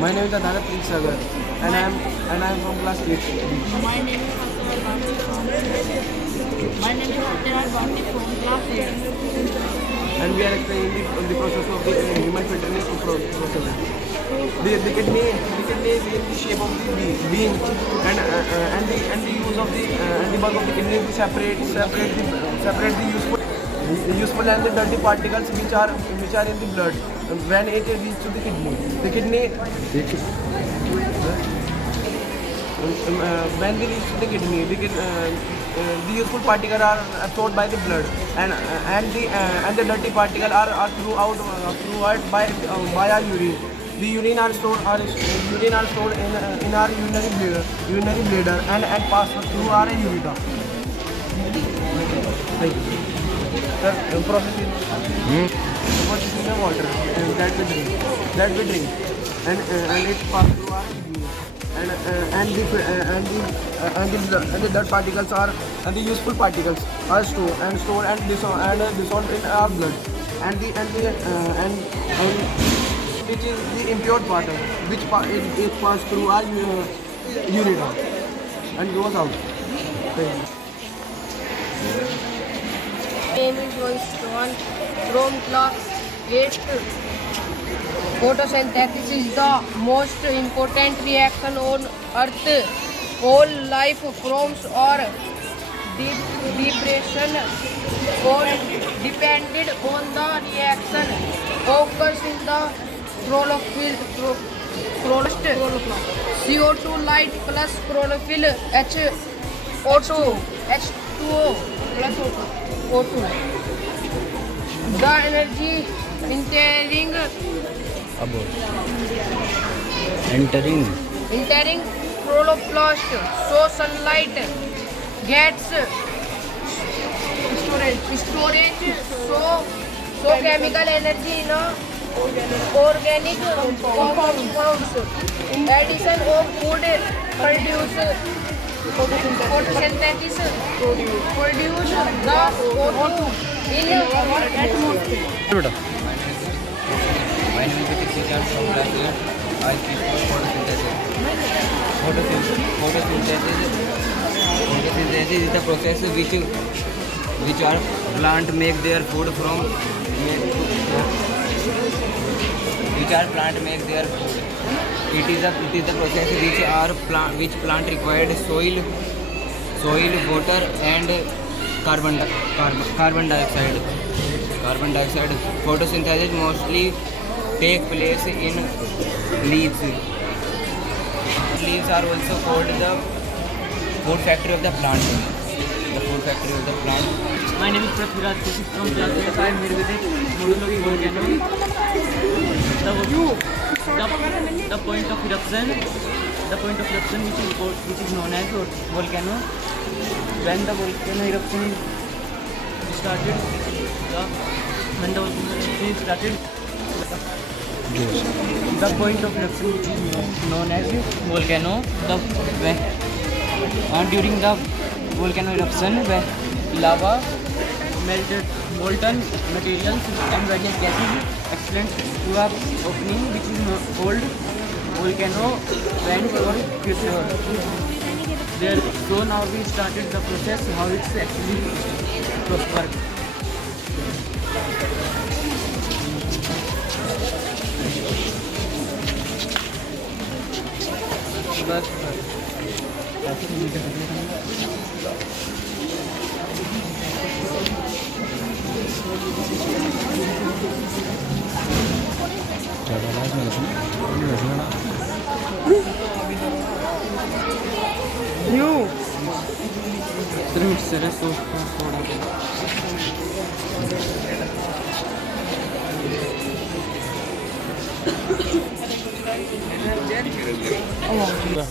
My name is Adalat Prince Sagar, and I am from class 8. My name is Aswar Bharti from My name is Satyaraj Bharti from class 8. And we are explaining the process of the human filtering process. The kidney is in the shape of the bean, and the use of the bulk of the kidney is to separate the useful and the dirty particles which are in the blood when it reaches to the kidney. When they reach to the kidney, the useful particles are absorbed by the blood, and the dirty particles are throughout by our urine. The urine are stored in our urinary bladder and pass through our urethra. Thank you. The process is the water that we drink, and it pass through our kidney. And the dirt particles are and the useful particles are stored and dissolved in our blood, and which is the impure water which it pass through our urethra and goes out. My name is Rohit Chauhan from class 8. Photosynthesis is the most important reaction on Earth. All life forms are depression or depended on the reaction occurs in the chlorophyll. CO2 light plus chlorophyll H2O plus O2. The energy entering chloroplast, so sunlight gets storage, so chemical energy in organic compounds. Addition of food produce photosynthesis produce the O2 in atmosphere. My name is Vitik Sichan from class 8. I teach photosynthesis. Photosynthesis is the process which our plant make their food from. It is the process which plant required soil, water, and carbon dioxide. Photosynthesis mostly take place in leaves. Leaves are also called the food factory of the plant. My name is Prithviraj Kaushik from class 8. I am here with the module of volcano. The point of eruption which is known as volcano. When the volcano eruption started, the point of eruption which is known as volcano. During the volcano eruption, lava, molten materials and various gases expelled through a opening which is called volcano vent or crater. So now we started the process how it's actually work.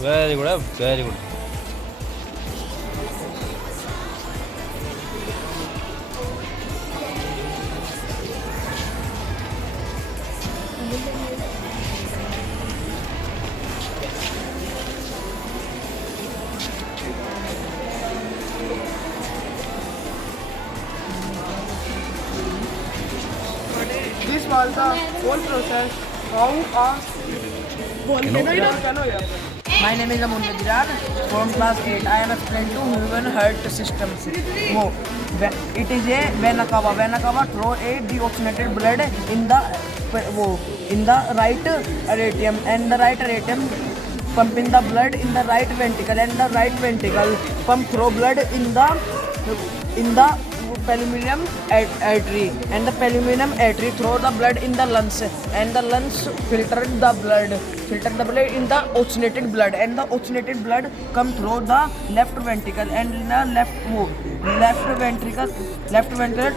Very good, very good. This was the whole process. How My name is Amun Bajran from class 8. I am explaining to human heart systems. It is a vena cava. Vena cava throw a deoxygenated blood in the right atrium, and the right atrium pumping the blood in the right ventricle, and the right ventricle pump through blood in the pulmonary artery, and the pulmonary artery throw the blood in the lungs, and the lungs filter the blood in the oxygenated blood, and the oxygenated blood come through the left ventricle, and in the left ventricle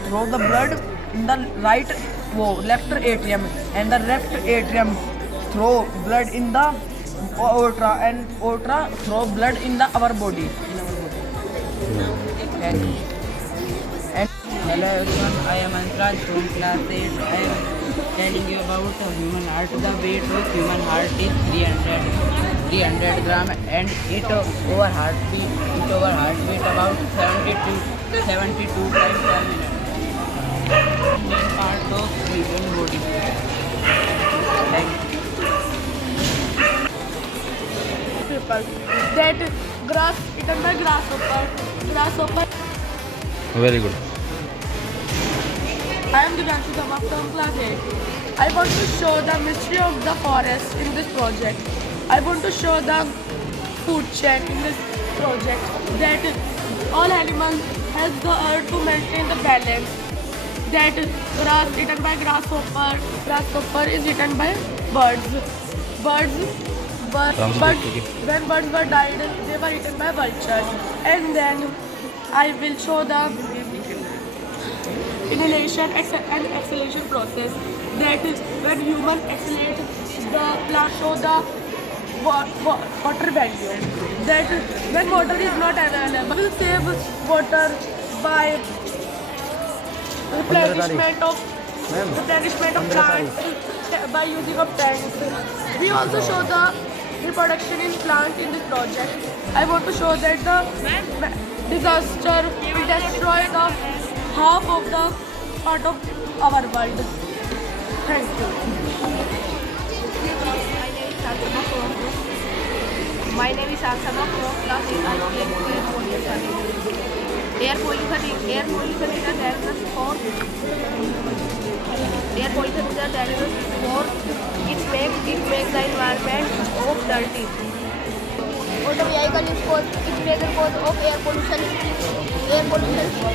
throw the blood in the left atrium, and the left atrium throw blood in the aorta, and aorta throw blood in our body. And hello everyone, I am Antraj from class 8. I am telling you about the human heart. The weight of human heart is 300 gram, and it over heartbeat about 72 times per minute. Main part of human body. Thank you. That grass eaten by grasshopper. Very good. I am Divyanshu Dhamma from class 8. I want to show the mystery of the forest in this project. I want to show the food chain in this project, that all animals help the earth to maintain the balance. That grass eaten by grasshopper is eaten by birds. When birds were died, they were eaten by vultures. And then I will show the inhalation and exhalation process. That is, when human exhalate, the plant show the water value. That when water is not available, we will save water by replenishment of plants by using of tanks. We also show the reproduction in plant in this project. I want to show that the disaster will destroy the half of the part of our world. Thank you. My name is Asama from class 8. I am air pollution is a dangerous for it makes the environment of dirty. Motor vehicle is major cause of air pollution. Air pollution is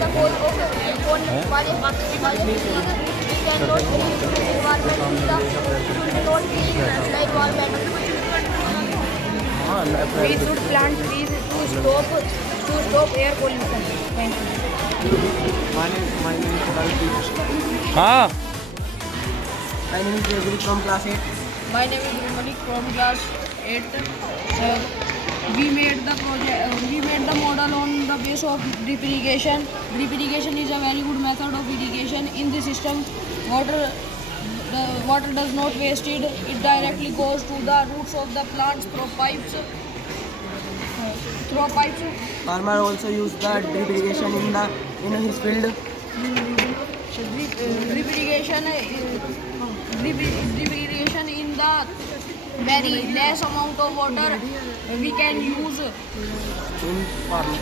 the cause of we cannot live in the environment. We should plant trees to stop air pollution. Thank you. My name is Ravi. हाँ My name is Gregory from class 8. My name is Malik from class 8. We made the model on the base of drip irrigation. Drip irrigation is a very good method of irrigation. In this system, the water does not waste it. It directly goes to the roots of the plants through pipes. Farmer also use the drip irrigation in his field. Drip irrigation in the very less amount of water we can use In farming.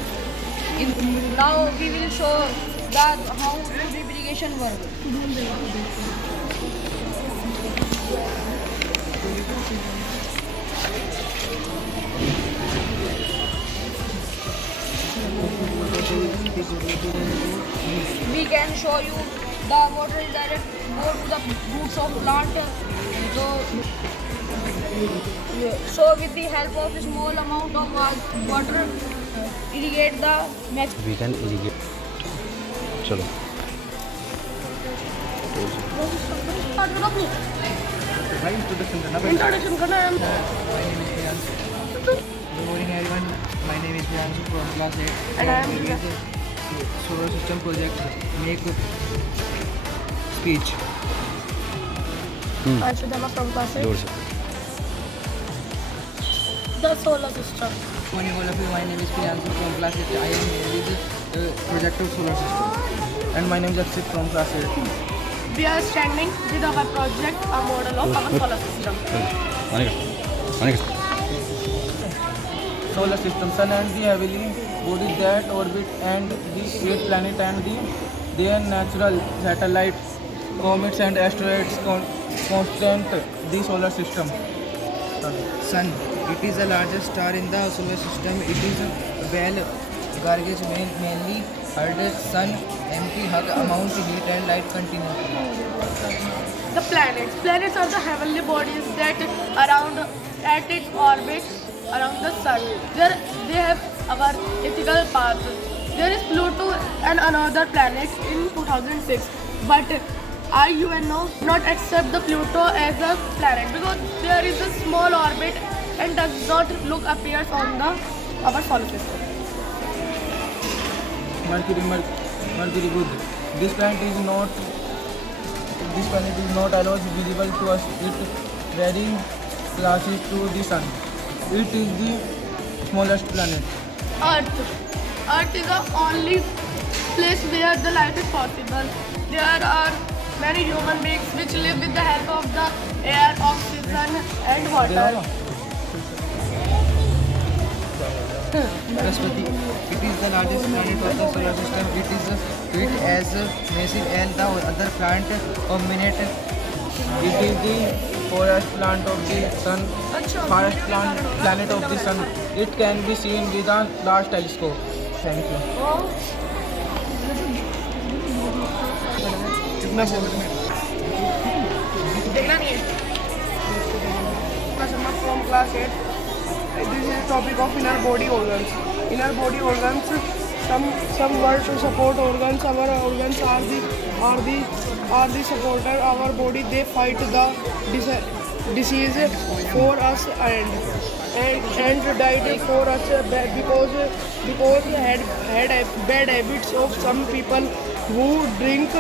now we will show that how drip irrigation works. We can show you the water is direct go to the roots of plant. So with the help of a small amount of water, irrigate the next. we can irrigate. चलो Introduction करना है. Good morning everyone. My name is Priyanshu from class 8. And I am Solar system project. Make speech. Ashudama from class 8. जोर से The solar system. Good morning all of you. My name is Priyanshu from class 8. I am here with the project of solar system. And my name is Akshit from class 8. we are standing with our project, a model of our solar system. Solar system, sun and the heavenly bodies that orbit and the 8 planets and their natural satellites, comets and asteroids constant the solar system. Sun. It is the largest star in the solar system. It is well gauge mainly hard sun empty hug amount heat and light continuously. The planets. Planets are the heavenly bodies that at its orbit around the sun. They have our ethical path. There is Pluto and another planet in 2006, but IUNO not accept the Pluto as a planet because there is a small orbit and does not look appears on the our solar system. Mercury good. This planet is not always visible to us. It very closest to the sun. It is the smallest planet. Earth. Earth is the only place where the life is possible. There are many human beings which live with the help of the air, oxygen and water. Brihaspati. It is the largest planet of the solar system. It as massive as the other planet of minute. It is the forest planet of the sun. Planet of the sun. It can be seen with a large telescope. Thank you. देखना नहीं है from class 8. This is the topic of inner body organs. Inner body organs, some words to support organs. Our organs are the supporter. Our body, they fight the disease for us and died for us because had bad habits of some people who drink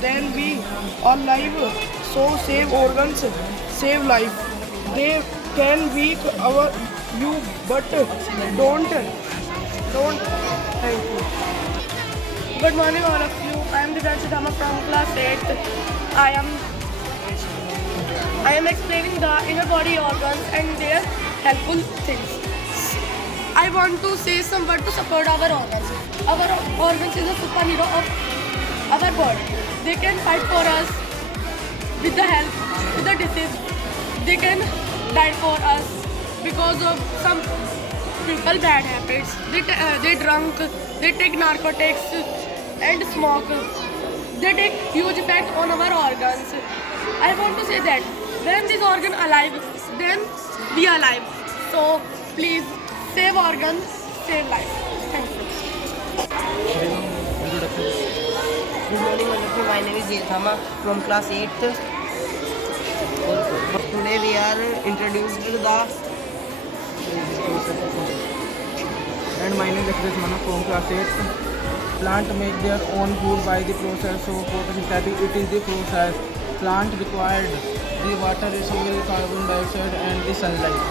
then we are live. So save organs, save life. They can weak you, but don't. Thank you. Good morning all of you. I am Divyanshi Dhamma from class 8. I am explaining the inner body organs and their helpful things. I want to say some words to support our organs. Our organs is a superhero of our body. They can fight for us with the help, with the disease. They can die for us because of some people bad habits. They drunk, they take narcotics and smoke. They take huge effect on our organs. I want to say that when this organ alive, then we are alive. So please save organ, save life. Thank you. Good morning, all of you. My name is Yelthama from class 8th. Today we are introduced to the And my name is Express Mana from class 8. Plant make their own food by the process of photosynthesis. It is the process. Plant required the water, soil, carbon dioxide and the sunlight.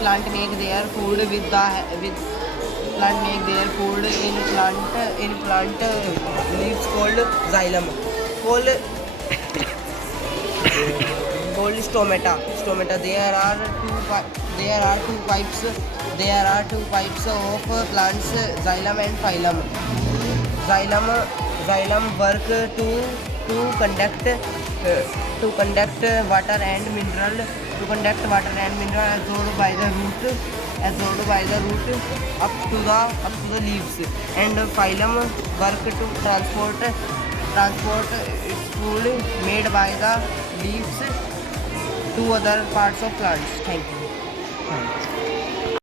Plant make their food plant make their food in plant leaves called xylem. Called stomata. There are two pipes of plants, xylem and phylum. Xylem work to conduct water and mineral absorbed by the root up to the leaves, and phylum work to transport its food made by the leaves to other parts of plants. Thank you.